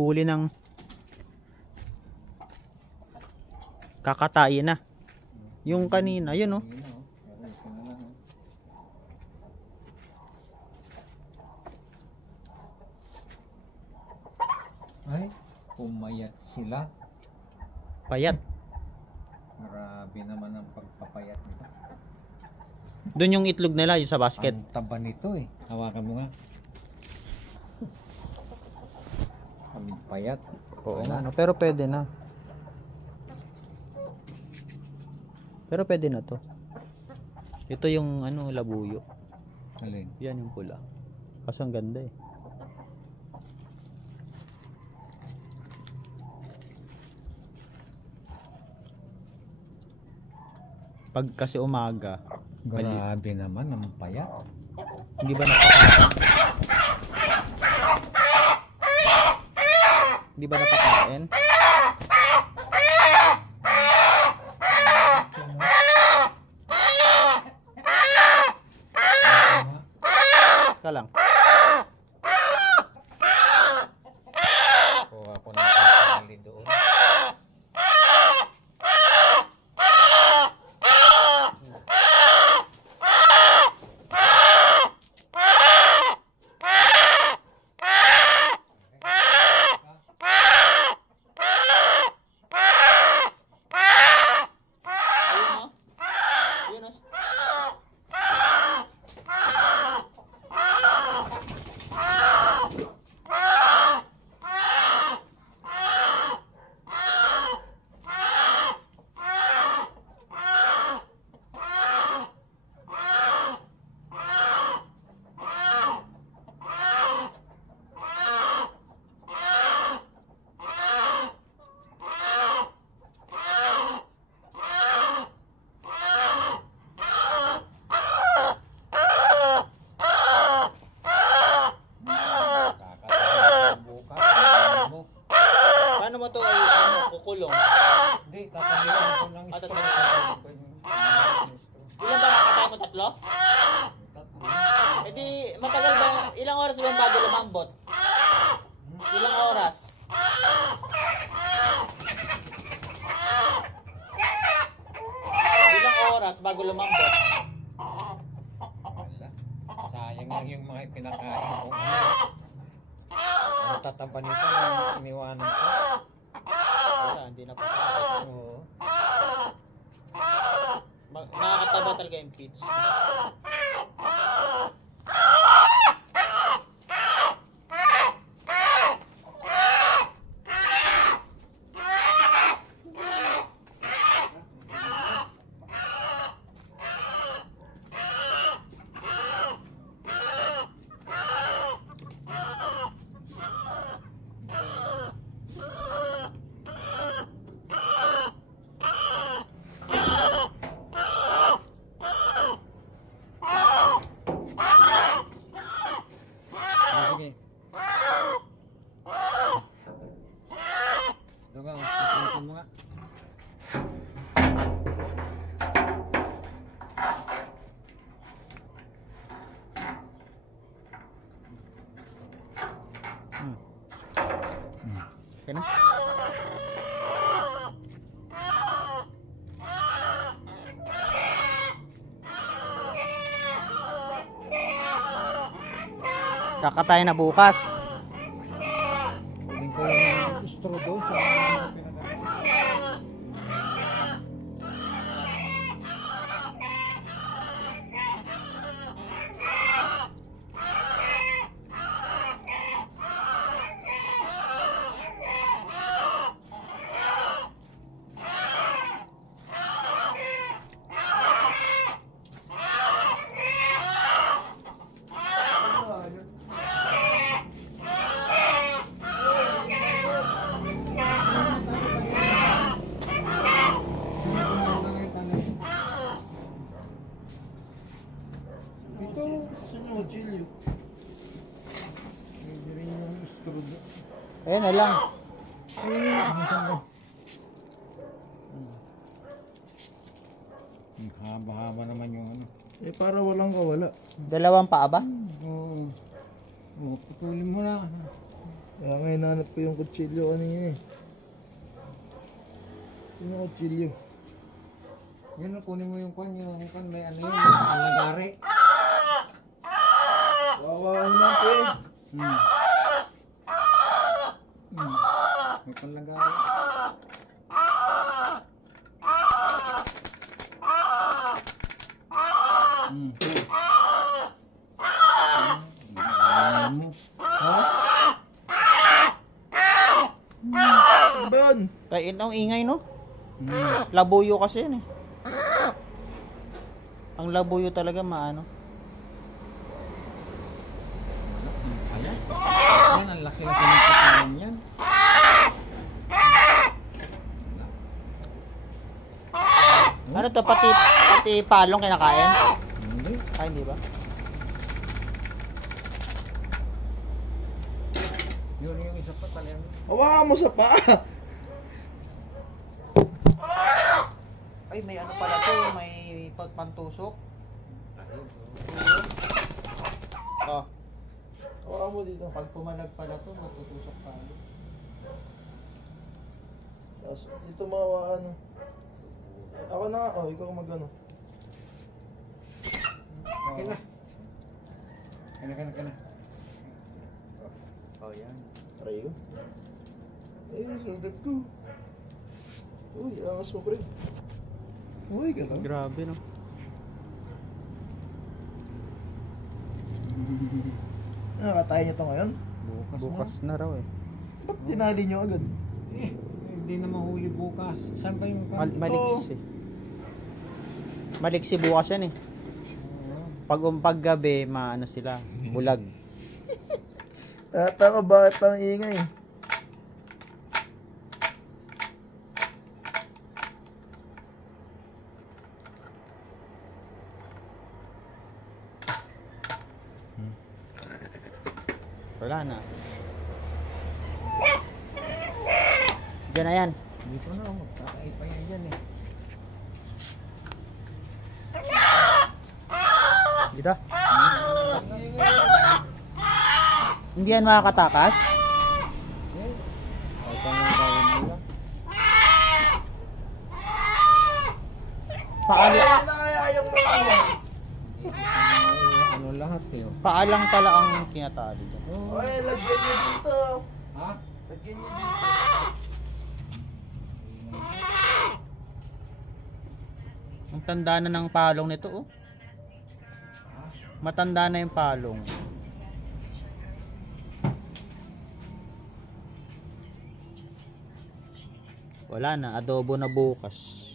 huli ng kakatayin na. Yung kanina, yun oh. Ay, pumayat sila. Payat. Grabe naman ang pagpapayat nito. Doon yung itlog nila, yung sa basket. Ang taba nito eh. Hawakan mo nga. Ang payat. Oo nga, no? Pero pwede na. Pero pwede na to. Ito yung ano, labuyo. Alin? Yan yung pula. Kasi ang ganda eh. Pag kasi umaga, Grabe naman ang payat. hindi ba napakain? Hindi ba napakain? Ka lang. Kuha ko ng pagkakali doon. Paano mo to ay ano, kukulong? Hindi, tatanggalin ko ng Ah, straw. Ilan ba nakatay mo? Tatlo? E di, matagal ba? Ilang oras ba bago lumambot? Ilang oras? Ilang oras bago lumambot? Wala. Sayang lang yung mga pinakain ko. Ang tataba nito na iniwanan ko. Wala, hindi na pa. Oo. Nakakataba talaga yung kids. Sige. Ito nga, ito mo nga. Okay na? Kakatay na bukas. Kunin ko yung straw doon sa pinakain. Ito, sino chili? Hindi rin yung straw doon. Ayan na lang. Haba-haba naman yung ano. Eh para walang kawala. Dalawang paa ba? Oo. Oh, putulin mo na. Kaya nga hinanap ko yung kutsilyo kanina eh. Yung kutsilyo. Yun, kunin mo yung kwan, may ano yun, ang nagari. Wawa naman ko eh. May kwan nagari. Ban! Kaya ang ingay no? Labuyo kasi yan eh. Ang labuyo talaga maano. Ayan. Yan, ang laki-laki ng katawan yan. Ano to, pati palong kinakain? Hindi. Ay, hindi ba? Yun yung isa pa talaga. Hawakan mo sa paa! Ay, may ano pala to, may pantusok. Oh, Hawakan mo dito. pag pumalag pala to, matutusok tayo. Tapos dito mahawakan. Ako na nga. Oh, ikaw mag-ano. Okay na. Kana. Oh, yan. Try ko. Ay, sugat ko. Uy, angas mo pre. Uy, ka lang. Grabe no. Nakakatayin niyo to ngayon? Bukas na raw eh. Ba't tinali niyo agad? Hindi na mahuli bukas. Saan ba yung kwan? Maliksi. Maliksi bukas yan eh. Pag gabi, maano sila, bulag. Tataka bakit ang ingay? Wala na. Diyan na yan. Dito na, magkakaipa yan dyan eh. Dito. Hindi yan makakatakas. Ay, tanong tawag nila. Ano kaya yung mga Ano lahat eh. Paalang pala ang tinatali dyan. Oy, lagyan niyo dito. Ha? Lagyan niyo dito. Ang tanda na ng palong nito oh. Matanda na yung palong. Wala na, adobo na bukas.